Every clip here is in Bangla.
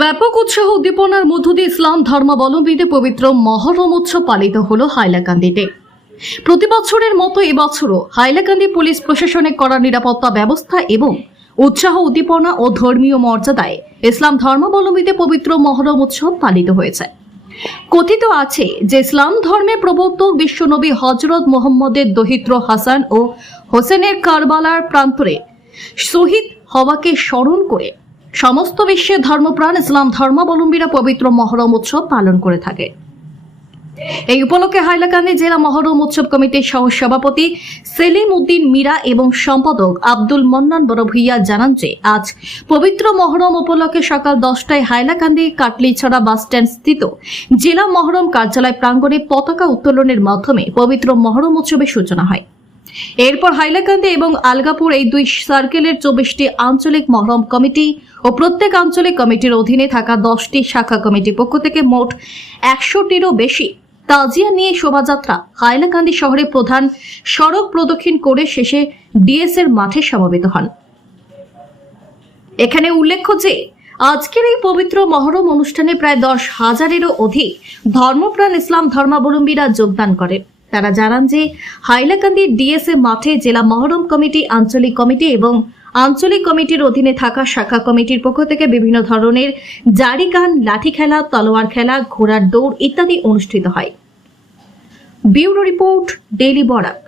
ব্যাপক উৎসাহ উদ্দীপনার মধ্য দিয়ে ইসলাম ধর্মাবলম্বীদের পবিত্র মহরম উৎসব পালিত হল হাইলাকান্দিতে। প্রতি বছরের মতো এবছরও হাইলাকান্দি পুলিশ প্রশাসনের করা নিরাপত্তা ব্যবস্থা এবং উৎসাহ উদ্দীপনা ও ধর্মীয় মর্যাদায় ইসলাম ধর্মাবলম্বীদের পবিত্র মহরম উৎসব পালিত হয়েছে। কথিত আছে যে ইসলাম ধর্মে প্রবর্তক বিশ্বনবী হজরত মোহাম্মদের দহিত্র হাসান ও হোসেনের কারবালার প্রান্তরে শহীদ হওয়াকে স্মরণ করে সমস্ত বিশ্বে ধর্মপ্রাণ, ইসলাম ধর্মাবলম্বীরা পবিত্র মহরম উৎসব পালন করে থাকে। এই উপলক্ষে হাইলাকান্দি জেলা মহরম উৎসব কমিটির সহ সভাপতি সেলিম উদ্দিন মীরা এবং সম্পাদক আব্দুল মন্নান বড় ভূঁইয়া জানান যে, আজ পবিত্র মহরম উপলক্ষে সকাল দশটায় হাইলাকান্দি কাটলিছড়া বাসস্ট্যান্ড স্থিত জেলা মহরম কার্যালয় প্রাঙ্গণে পতাকা উত্তোলনের মাধ্যমে পবিত্র মহরম উৎসবের সূচনা হয়। এরপর হাইলাকান্দি এবং আলগাপুর এই দুই সার্কেলের চব্বিশটি আঞ্চলিক মহরম কমিটি ও প্রত্যেক আঞ্চলিক কমিটির অধীনে থাকা দশটি শাখা কমিটির পক্ষ থেকে মোট একশোটিরও বেশি তাজিয়া নিয়ে শোভাযাত্রা হাইলাকান্দি শহরে প্রধান সড়ক প্রদক্ষিণ করে শেষে ডিএস এর মাঠে সমবেত হন। এখানে উল্লেখ্য যে, আজকের এই পবিত্র মহরম অনুষ্ঠানে প্রায় দশ হাজারেরও অধিক ধর্মপ্রাণ ইসলাম ধর্মাবলম্বীরা যোগদান করেন। তারা জানান যে হাইলাকান্দি ডিএসএ মাঠে জেলা মহরম কমিটি, আঞ্চলিক কমিটি এবং আঞ্চলিক কমিটির অধীনে থাকা শাখা কমিটির পক্ষ থেকে বিভিন্ন ধরনের জারি গান লাঠি খেলা তলোয়ার খেলা, ঘোড়ার দৌড় ইত্যাদি অনুষ্ঠিত হয়। Bureau report, daily Barak.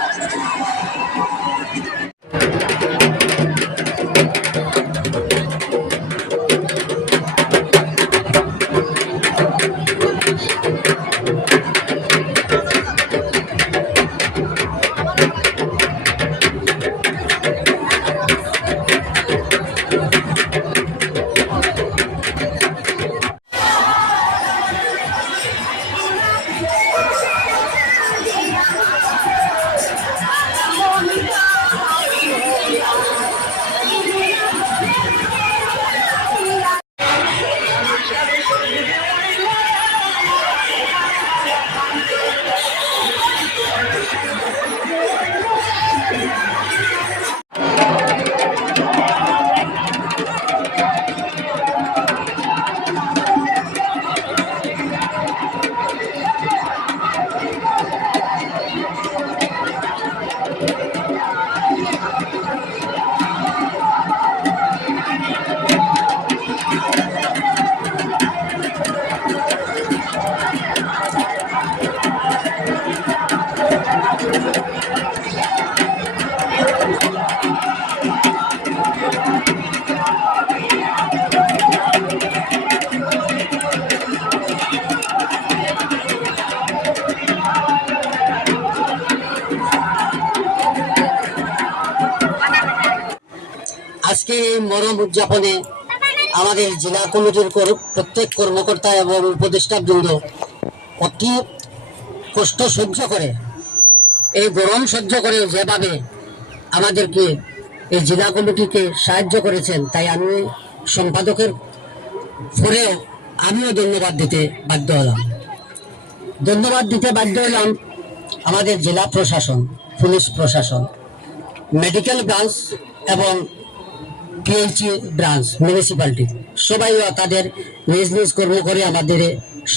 আজকে মরম উদযাপনে আমাদের জেলা কমিটির প্রত্যেক কর্মকর্তা এবং উপদেষ্টা বৃন্দ অতি কষ্ট সহ্য করে, এই গরম সহ্য করে যেভাবে আমাদেরকে এই জেলা কমিটিকে সাহায্য করেছেন, তাই আমি সম্পাদকের পরেও আমিও ধন্যবাদ দিতে বাধ্য হলাম। ধন্যবাদ দিতে বাধ্য হলাম আমাদের জেলা প্রশাসন, পুলিশ প্রশাসন মেডিকেল ব্রাঞ্চ এবং পিএইচই ব্রাঞ্চ মিউনিসিপ্যালিটি সবাই তাদের নিজ নিজ কর্ম করে আমাদের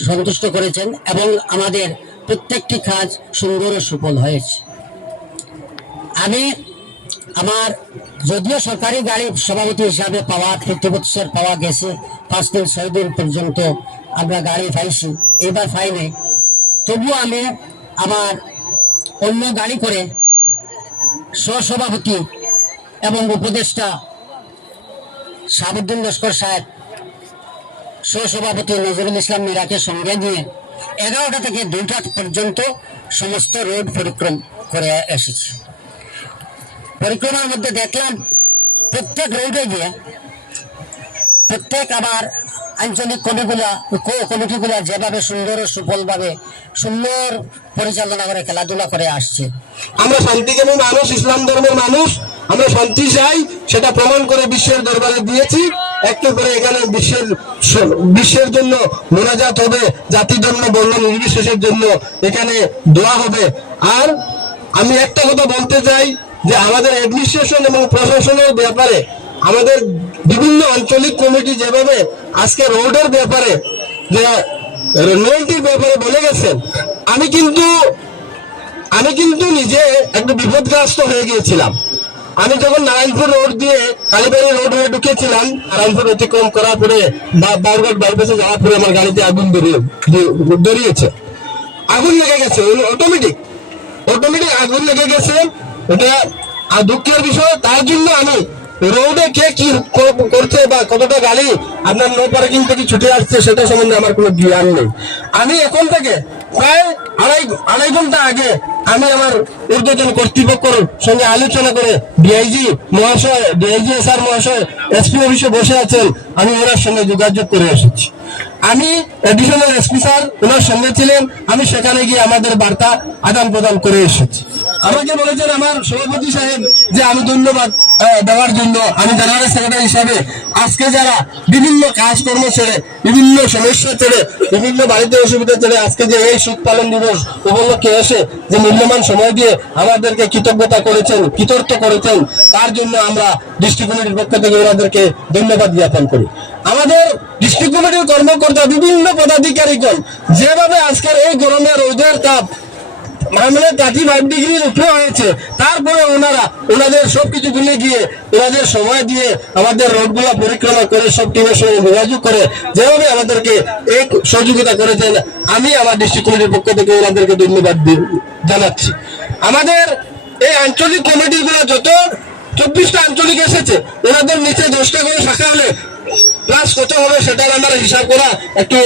সন্তুষ্ট করেছেন এবং আমাদের প্রত্যেকটি কাজ সুন্দর ও সুফল হয়েছে। আমি আমার যদিও সরকারি গাড়ি সভাপতি হিসাবে পাওয়া প্রতি বছর পাওয়া গেছে, পাঁচ দিন, ছয় দিন পর্যন্ত আমরা গাড়ি পাইছি, এবার পাই নাই তবুও আমি আমার অন্য গাড়ি করে সহসভাপতি এবং উপদেষ্টা শাহাবুদ্দিন লস্কর সাহেব, সহসভাপতি নজরুল ইসলাম মীরাকে সঙ্গে নিয়ে এগারোটা থেকে দুইটা পর্যন্ত সমস্ত রোড পরিক্রম করে এসেছি। পরিক্রমার মধ্যে দেখলাম প্রত্যেক রোডে গিয়ে প্রত্যেক আবার আঞ্চলিক কমিটিগুলা কো- কমিটিগুলা যেভাবে সুন্দর ও সুফলভাবে সুন্দর পরিচালনা করে, খেলাধুলা করে আসছে। আমরা শান্তিকামী মানুষ, ইসলাম ধর্মের মানুষ আমরা শান্তি চাই, সেটা প্রমাণ করে বিশ্বের দরবারে দিয়েছি। একটু করে এখানে বিশ্বের বিশ্বের জন্য মোনাজাত হবে জাতির জন্য বর্ণ নির্বিশেষের জন্য এখানে দোয়া হবে। আর আমি একটা কথা বলতে চাই, যে আমাদের অ্যাডমিনিস্ট্রেশন এবং প্রশাসনের ব্যাপারে, আমাদের বিভিন্ন আঞ্চলিক কমিটি যেভাবে আজকে রোডের ব্যাপারে, যে রেলটির ব্যাপারে বলে গেছেন, আমি কিন্তু আমি কিন্তু নিজে একটু বিপদগ্রস্ত হয়ে গিয়েছিলাম। আমি যখন নারায়ণপুর রোড দিয়ে কালীবাড়ি রোড হয়ে ঢুকেছিলাম, নারায়ণপুর অতিক্রম করার পরে বা- বাইপাসে যাওয়ার পরে আমার গাড়িতে আগুন বেরিয়েছে আগুন লেগে গেছে অটোমেটিক অটোমেটিক আগুন লেগে গেছে। এটা আর দুঃখের বিষয়, তার জন্য আমি রোডে কে কি করছে বা কতটা গাড়ি আপনার নো পার্কিং থেকে ছুটে আসছে, সেটা সম্বন্ধে আমার কোনো জ্ঞান নেই। আমি এখন থেকে আলোচনা করে ডিআইজি মহাশয়, ডিআইজি স্যার মহাশয় অফিসে বসে আছেন, আমি ওনার সঙ্গে যোগাযোগ করে এসেছি। আমি এসপি স্যার, ওনার সঙ্গে ছিলেন, আমি সেখানে গিয়ে আমাদের বার্তা আদান প্রদান করে এসেছি। আমাকে বলেছেন আমার সভাপতি সাহেব যে আমি ধন্যবাদ দেওয়ার জন্য। আমি জেনারেল সেক্রেটারি হিসাবে আজকে যারা বিভিন্ন কাজকর্ম ছেড়ে, বিভিন্ন সমস্যা ছেড়ে, বিভিন্ন বাড়িতে অসুবিধা ছেড়ে আজকে যে এই শীত পালন দিবস উপলক্ষে এসে যে মূল্যবান সময় দিয়ে আমাদেরকে কৃতজ্ঞতা করেছেন, কৃতর্থ করেছেন, তার জন্য আমরা ডিস্ট্রিক্ট কমিটির পক্ষ থেকে ওনাদেরকে ধন্যবাদ জ্ঞাপন করি। আমাদের ডিস্ট্রিক্ট কমিটির কর্মকর্তা বিভিন্ন পদাধিকারীগণ যেভাবে আজকের এই গরমে রোদের তাপ মানে থার্টি ফাইভ ডিগ্রির উপরে হয়েছে। তারপরে ওনারা, ওনাদের সবকিছু ভুলে গিয়ে, ওনাদের সময় দিয়ে আমাদের রোডগুলো পরিক্রমা করে, সব টিমের সঙ্গে যোগাযোগ করে, যেভাবে আমাদেরকে এক সহযোগিতা করেছেন, আমি আমার ডিস্ট্রিক্ট কমিটির পক্ষ থেকে ওনাদেরকে ধন্যবাদ জানাচ্ছি। আমাদের এই আঞ্চলিক কমিটিগুলো যত, চব্বিশটা আঞ্চলিক এসেছে, ওনাদের নিচে দশটা করে শাখা হলে প্লাস কত হবে সেটার আমার হিসাব করা একটু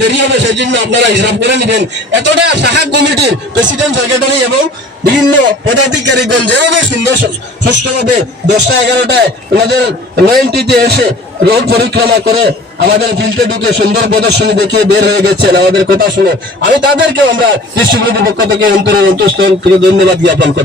দেরি হবে সেই জন্য আপনারা হিসাব করে নেবেন। এতটা শাখা কমিটির প্রেসিডেন্ট সেক্রেটারি এবং বিভিন্ন পদাধিকারীগণ যেভাবে সুন্দর সুষ্ঠুভাবে দশটা এগারোটায় ওনাদের নয়নটিতে এসে রোড পরিক্রমা করে আমাদের ফিল্ডে ঢুকে সুন্দর প্রদর্শনী দেখিয়ে বের হয়ে গেছেন আমাদের কথা শুনে। আমি তাদেরকে আমরা ডিস্ট্রিবিউটির পক্ষ থেকে অন্তরের অন্তঃস্থল ধন্যবাদ জ্ঞাপন করছি।